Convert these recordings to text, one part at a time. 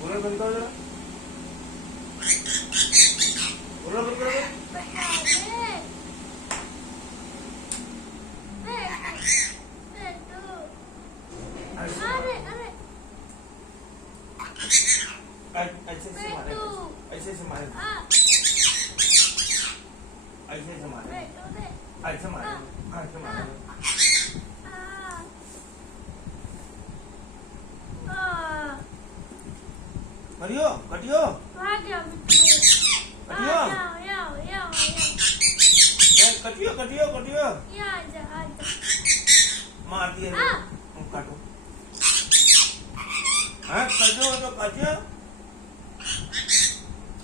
Cooler बंद करो जरा, कूलर बंद करो। ऐसे से मारे, ऐसे से मारे, ऐसे से मारे, ऐसे मारे, ऐसे मारे। कटियो कटियो कटियो कटियो कटियो कटियो मार दिए काटो। हाँ कटियो तो कटियो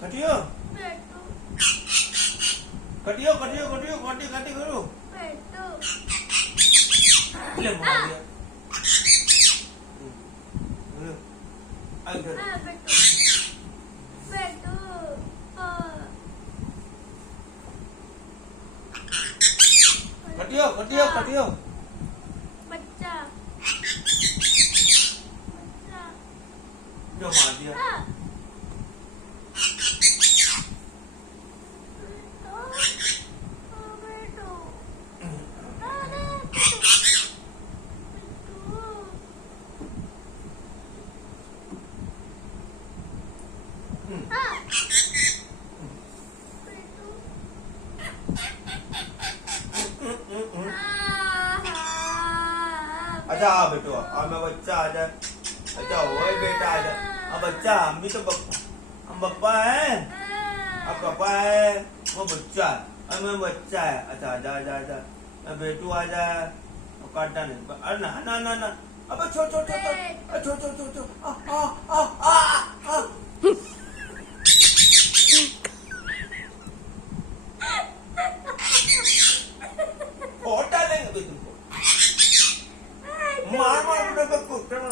कटियो कटियो कटियो कटियो काटी काटी करो ले मार दिया। इधर कटियो कटियो कटियो बच्चा जो मार दिया। अच्छा आ बेटो आ मैं बच्चा आ जा। अच्छा ओए बेटा आ जा। अब बच्चा हम भी तो हम पप्पा है, अब पापा है वो बच्चा है, अब मैं बच्चा है। अच्छा आजा आजा आजा मैं बेटू आ जा। काटना नहीं अरे ना ना ना ना अब छो छो छो छो छो छो छो आ आ आ आ आ और डालेंगे भी तुमको मार मार बेटा को कुत्ते में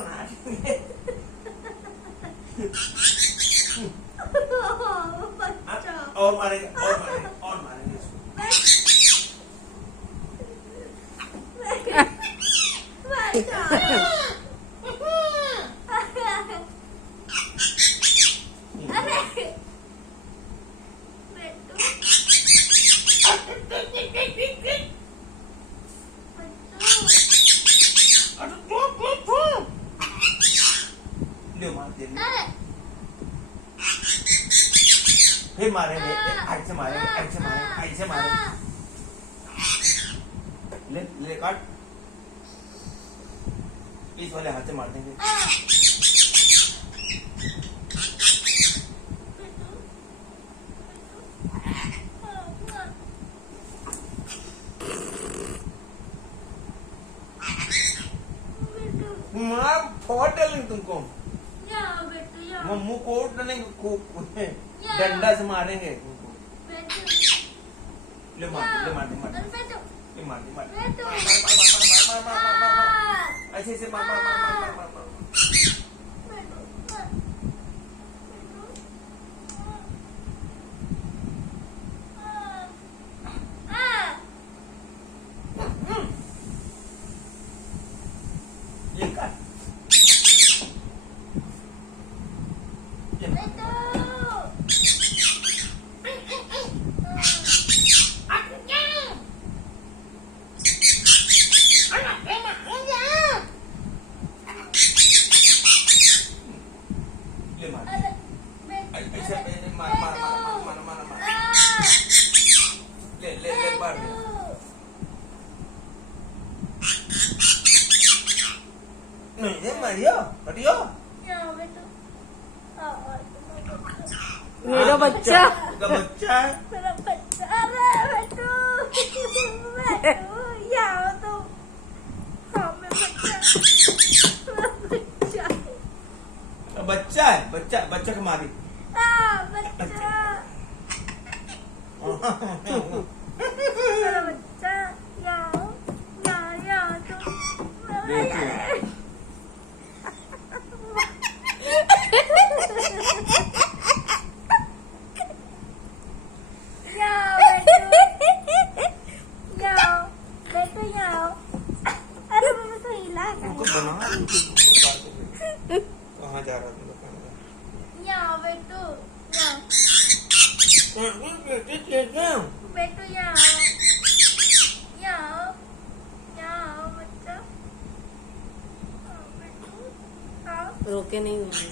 और मारेंगे और मारेंगे और मारेंगे इसको। ले मार दे फिर मारेंगे ऐसे मारेंगे ऐसे मारेंगे ऐसे मारेंगे। ले ले काट इस वाले हाथ से मार देंगे। मार फोड़ डालेंगे तुमको, मुंह कोट डालेंगे, डंडा से मारेंगे तुमको। ले मार ले मार ले मार ले मार ले मार ऐसे ऐसे मार मार मार मार मार मार। ये कर नहीं मारियो कटियो मेरा बच्चा बच्चा है मेरा बच्चा अरे बेटू बेटू यहाँ तो हाँ मैं बच्चा है बच्चा बच्चा को मारी बच्चा मेरा बच्चा यहाँ यहाँ तो बना। कहाँ जा रहा तुम लोग? यहाँ बेटू, यहाँ बेटू, यहाँ यहाँ यहाँ बच्चा, बेटू, हाँ रोके नहीं हुए।